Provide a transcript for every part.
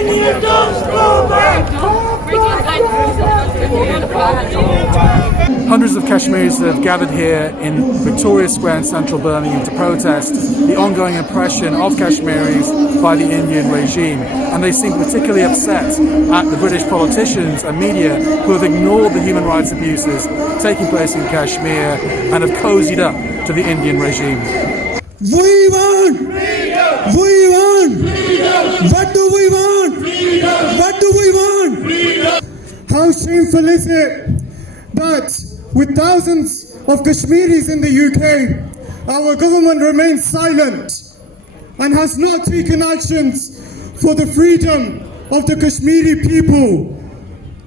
Indians go back! Hundreds of Kashmiris have gathered here in Victoria Square in central Birmingham to protest the ongoing oppression of Kashmiris by the Indian regime. And they seem particularly upset at the British politicians and media who have ignored the human rights abuses taking place in Kashmir and have cozied up to the Indian regime. We want! Freedom! We want! Freedom! What do we want? Freedom! What do we want? Freedom! How shameful is it that with thousands of Kashmiris in the UK, our government remains silent and has not taken actions for the freedom of the Kashmiri people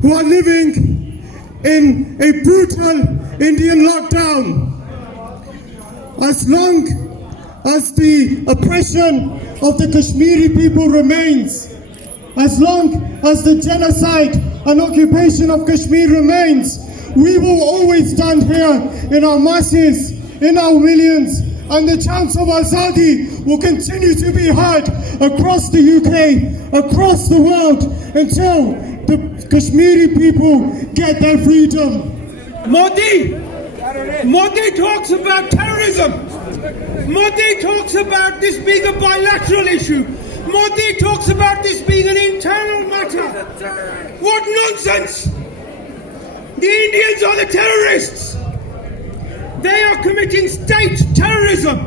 who are living in a brutal Indian lockdown. As long as the oppression of the Kashmiri people remains, as long as the genocide and occupation of Kashmir remains, we will always stand here in our masses, in our millions, and the chants of Azadi will continue to be heard across the UK, across the world, until the Kashmiri people get their freedom. Modi talks about terrorism. Modi talks about this being a bilateral issue. Modi talks about this being an internal matter. What nonsense! The Indians are the terrorists. They are committing state terrorism.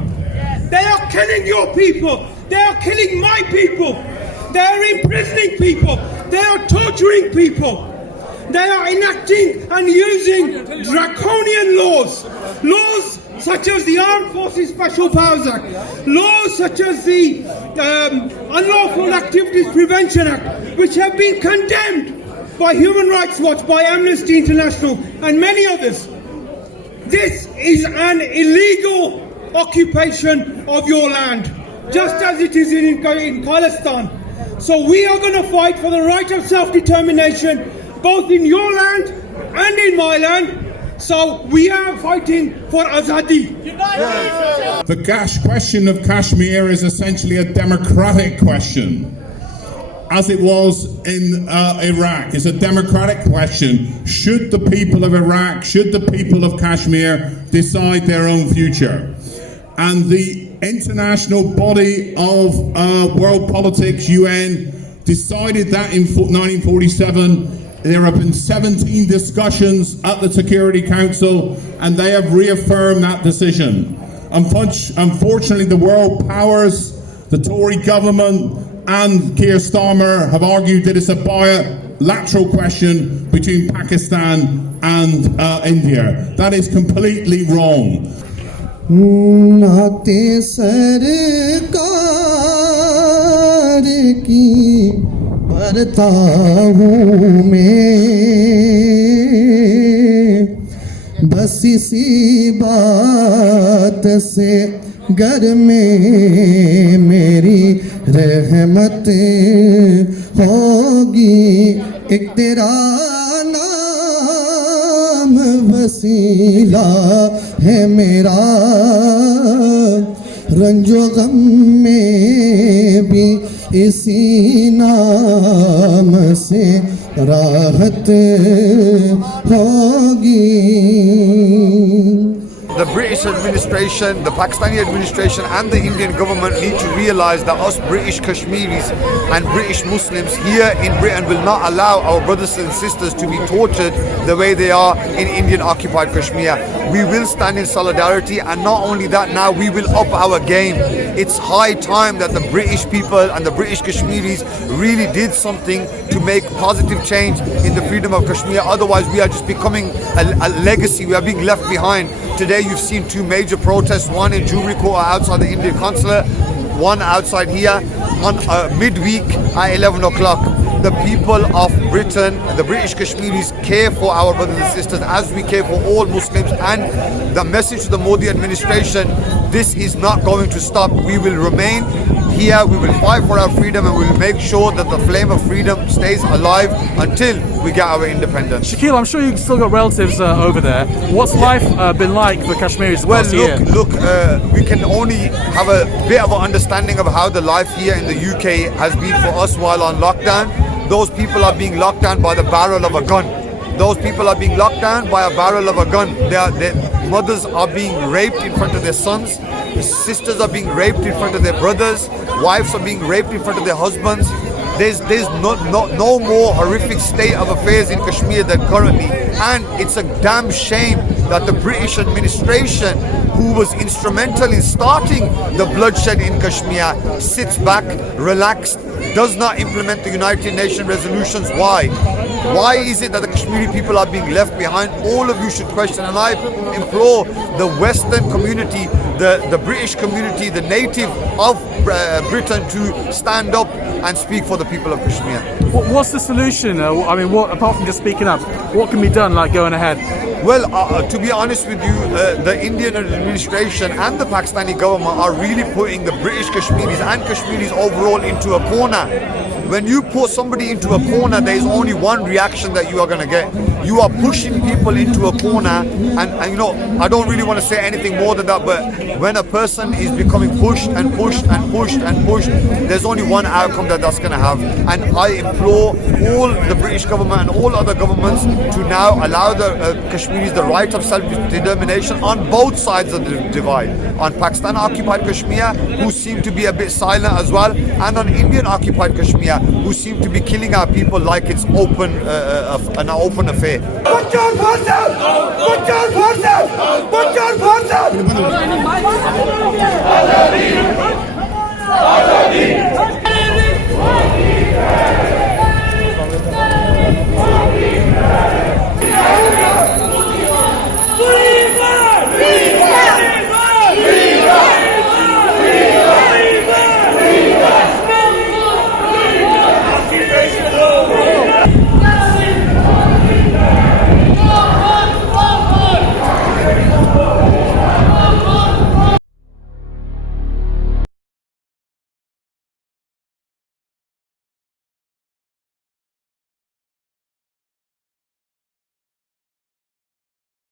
They are killing your people. They are killing my people. They are imprisoning people. They are torturing people. They are enacting and using draconian laws. Laws such as the Armed Forces Special Powers Act. Laws such as the Unlawful Activities Prevention Act, which have been condemned by Human Rights Watch, by Amnesty International and many others. This is an illegal occupation of your land, just as it is in Khalistan. So we are going to fight for the right of self-determination, both in your land and in my land. So we are fighting for Azadi. The question of Kashmir is essentially a democratic question, as it was in Iraq. It's a democratic question. Should the people of Iraq, should the people of Kashmir decide their own future? And the international body of world politics, UN, decided that in 1947. There have been 17 discussions at the Security Council, and they have reaffirmed that decision. Unfortunately, the world powers, the Tory government, and Keir Starmer have argued that it's a bilateral question between Pakistan and India. That is completely wrong. کرتا ہوں میں بس اسی بات سے گھر میں میری رحمت ہوگی ایک تیرا نام وسیلہ ہے میرا رنج و غم میں بھی اسی نام سے راحت ہوگی. The British administration, the Pakistani administration and the Indian government need to realize that us British Kashmiris and British Muslims here in Britain will not allow our brothers and sisters to be tortured the way they are in Indian occupied Kashmir. We will stand in solidarity, and not only that, now we will up our game. It's high time that the British people and the British Kashmiris really did something to make positive change in the freedom of Kashmir. Otherwise we are just becoming a legacy. We are being left behind. Today you've seen two major protests, one in Jewelry Quarter outside the Indian consulate, one outside here on midweek at 11 o'clock. The people of Britain, the British Kashmiris, care for our brothers and sisters as we care for all Muslims, and the message to the Modi administration, this is not going to stop. We will remain here. We will fight for our freedom, and we will make sure that the flame of freedom stays alive until we get our independence. Shakil, I'm sure you've still got relatives over there. What's life been like for Kashmiris the Well, past year? look, we can only have a bit of an understanding of how the life here in the UK has been for us while on lockdown. Those people are being locked down by the barrel of a gun. Those people are being locked down by a barrel of a gun. Their mothers are being raped in front of their sons. Sisters are being raped in front of their brothers. Wives are being raped in front of their husbands. There's no more horrific state of affairs in Kashmir than currently. And it's a damn shame that the British administration, who was instrumental in starting the bloodshed in Kashmir, sits back, relaxed, does not implement the United Nations resolutions. Why? Why is it that the Kashmiri people are being left behind? All of you should question, and I implore the Western community, the British community, the native of Britain to stand up and speak for the people of Kashmir. What's the solution? What, apart from just speaking up, what can be done, like going ahead? Well, to be honest with you, the Indian administration and the Pakistani government are really putting the British Kashmiris and Kashmiris overall into a corner. When you put somebody into a corner, there is only one reaction that you are going to get. You are pushing people into a corner, and you know, I don't really want to say anything more than that, but when a person is becoming pushed and pushed and pushed and pushed, there's only one outcome that's going to have. And I implore all the British government and all other governments to now allow the Kashmiris the right of self-determination on both sides of the divide. On Pakistan-occupied Kashmir, who seem to be a bit silent as well, and on Indian-occupied Kashmir, who seem to be killing our people like it's an open affair. Azadi!